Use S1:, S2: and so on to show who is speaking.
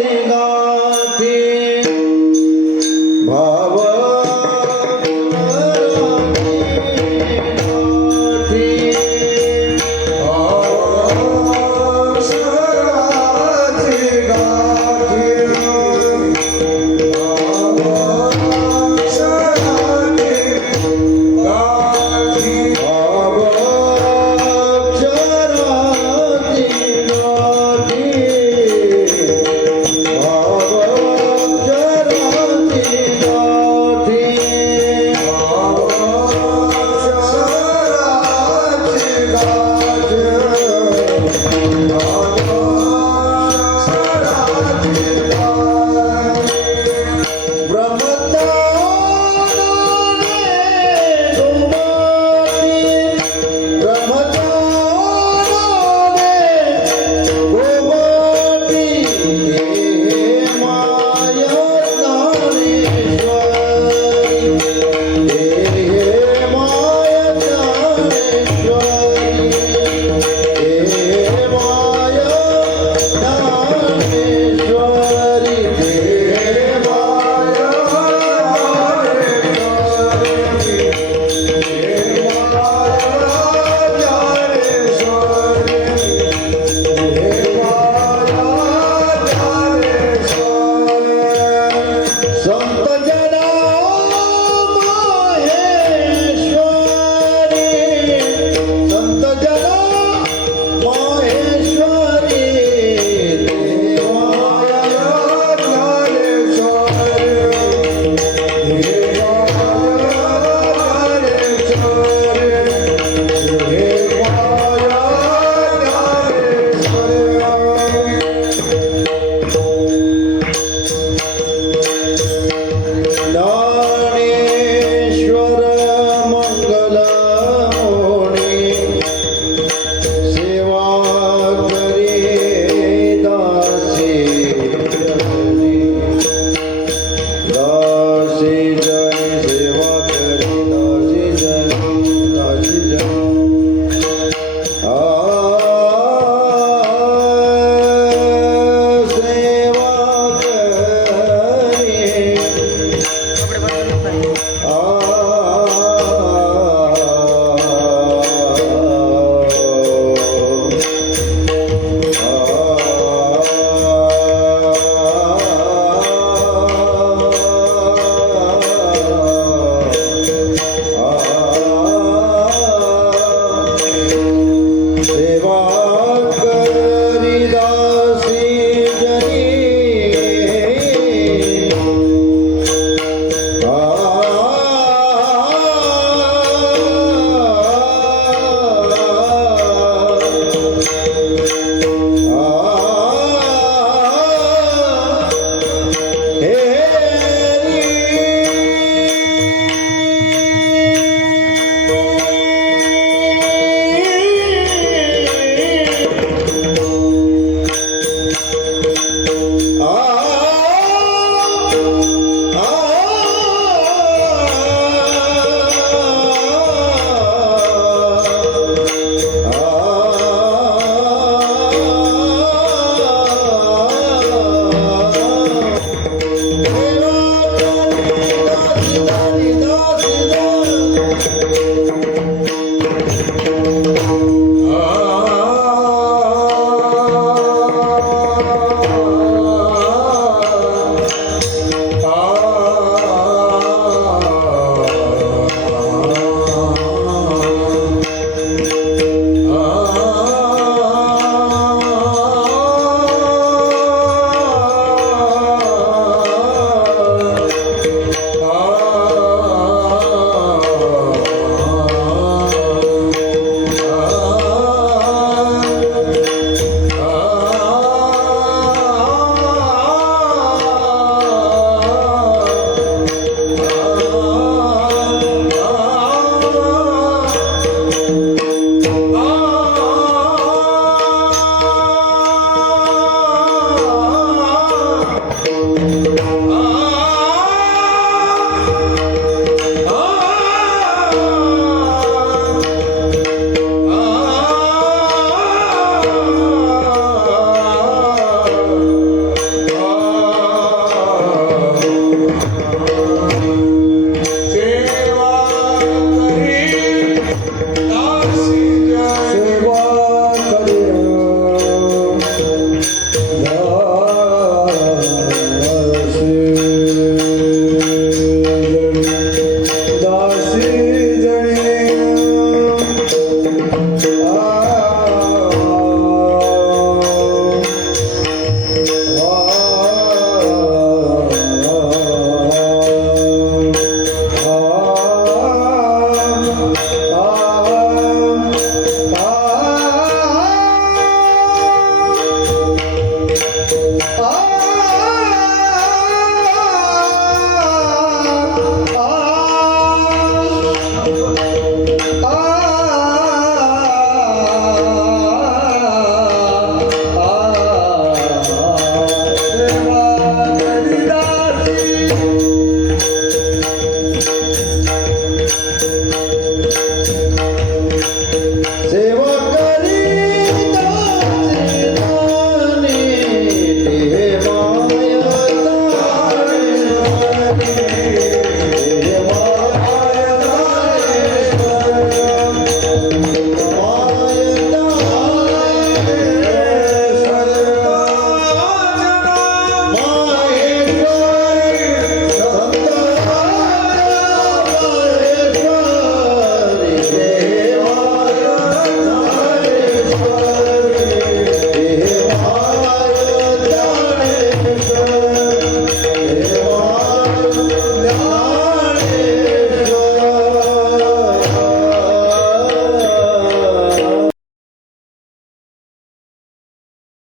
S1: Sayyidina